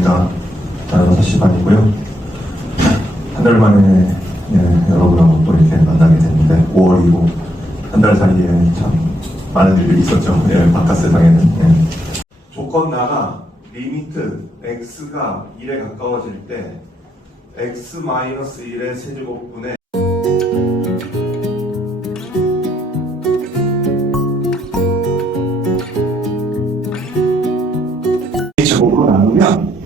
반갑습니다. 저는 6시 반이고요. 한 달 만에 예, 여러분하고 또 이렇게 만나게 됐는데 5월이고 한 달 사이에 참 많은 일들이 있었죠. 예, 바깥 세상에는. 예. 조건 나가 리미트 x가 1에 가까워질 때 x-1의 세제곱분의 제곱으로 나누면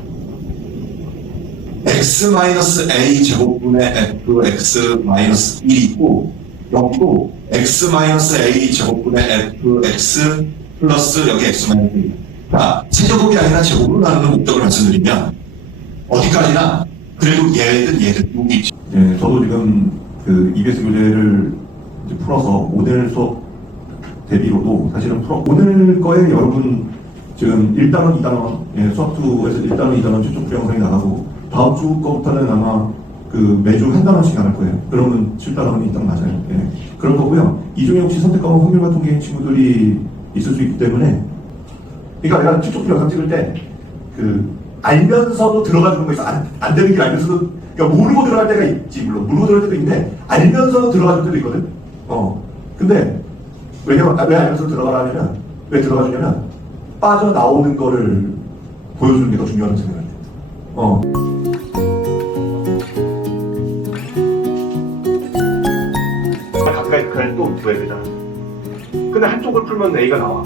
x-a 제곱분의 fx 1이 있고 여기도 x-a 제곱분의 fx 플러스 여기 x 1 자, 세제곱이 아니라 제곱으로 나누는 목적을 말씀드리면 어디까지나 그래도 얘든 얘든 여기 있죠. 예, 저도 지금 그 EBS 교재를 풀어서 오늘 수업 대비로도 사실은 풀어 오늘 거에 여러분 지금 1단원, 2단원 예, 수학2에서 1단원, 2단원 최종 풀 영상이 나가고 다음 주 거부터는 아마 그 매주 한 단원씩 나갈 거예요. 그러면 7단원이 딱 맞아요. 예. 그럴 거고요. 이 중에 혹시 선택 과목 확률 같은 게 친구들이 있을 수 있기 때문에 그러니까 내가 풀 영상 찍을 때 그 알면서도 들어가는 거 있어. 안, 안 되는 길 알면서도 그러니까 모르고 들어갈 때가 있지 물론 모르고 들어갈 때도 있는데 알면서도 들어갈 때도 있거든. 어. 근데 왜냐면 아, 왜 알면서 들어가라냐면 왜 들어가주냐면 빠져나오는 거를 보여주는 게 더 중요하다고 생각해요. 어. 그걸 또 둬야 되잖아. 근데 한쪽을 풀면 A가 나와.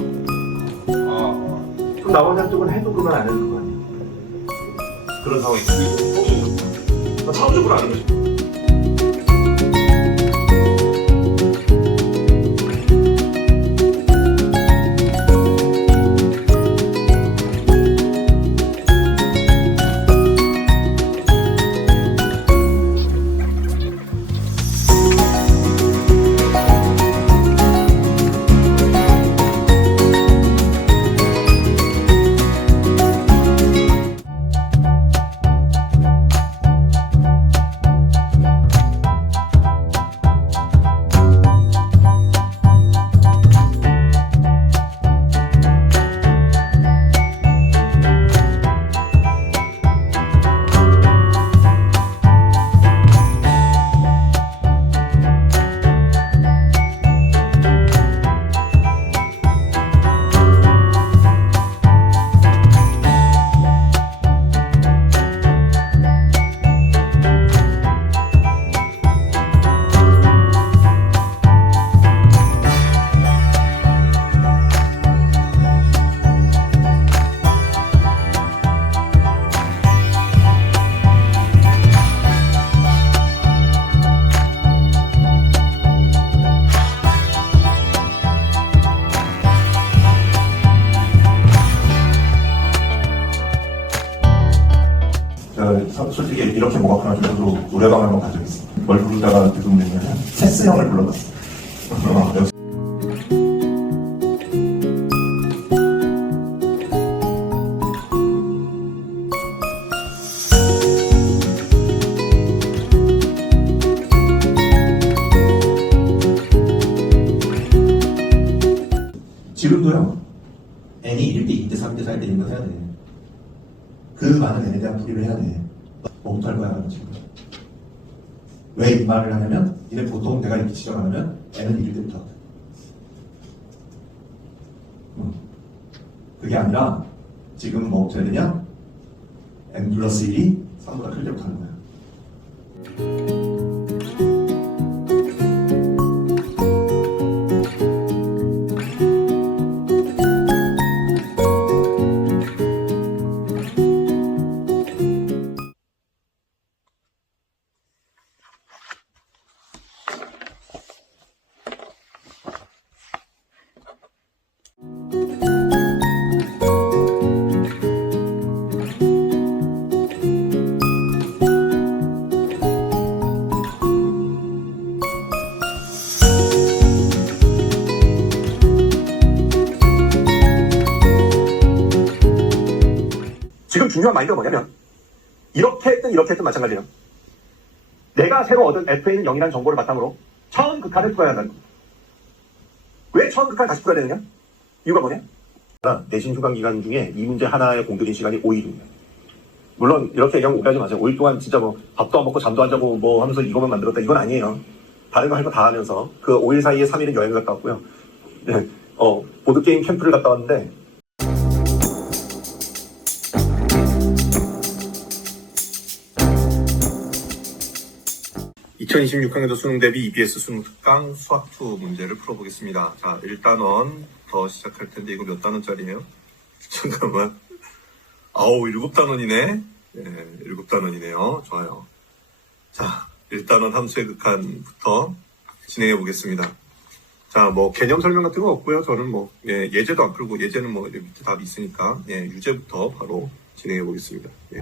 그럼 나머지 한쪽은 해도 그러면 안거 아니야? 그런 상황이 있어. 차원적으로 아는 거지. 솔직히 이렇게 목 아프나 싶어도 노래방을 한번 간 적이 있어. 뭘 부르다가 계속 내냐면 체스 형을 불러봤어. 어, 역시 지금도요. n이 1대 2대 3대 4대 이런 거 해야 돼. 그 많은 n에 대한 풀이를 해야 돼. 할 거야, 그럼 지금. 왜이 말을 하냐면, 이게 보통 내가 이렇게 지정하면 n은 1일 때부터. 음. 그게 아니라, 지금 뭐부터 해야 되냐? n 플러스 1이 3보다 클 때부터 하는 거야. 지금 중요한 마인드가 뭐냐면 이렇게 했든 이렇게 했든 마찬가지예요. 내가 새로 얻은 FA는 0이라는 정보를 바탕으로 처음 극한을 풀어야 한다는 겁니다. 왜 처음 극한을 다시 풀어야 되느냐? 이유가 뭐냐? 내신 휴강 기간 중에 이 문제 하나의 공교진 시간이 5일입니다. 물론 이렇게 얘기하면 오해하지 마세요. 5일 동안 진짜 뭐 밥도 안 먹고 잠도 안 자고 뭐 하면서 이거만 만들었다. 이건 아니에요. 다른 거 할 거 다 하면서 그 5일 사이에 3일은 여행을 갔다 왔고요. 네, 어, 보드 게임 캠프를 갔다 왔는데 2026학년도 수능 대비 EBS 수능 특강 수학 2 문제를 풀어보겠습니다. 자, 1단원부터 시작할 텐데 이거 몇 단원짜리예요? 잠깐만. 아우, 7단원이네. 예, 7단원이네요. 좋아요. 자, 1단원 함수의 극한부터 진행해 보겠습니다. 자, 뭐 개념 설명 같은 거 없고요. 저는 뭐 예, 예제도 안 풀고 예제는 뭐 밑에 답이 있으니까 예, 유제부터 바로 진행해 보겠습니다. 예.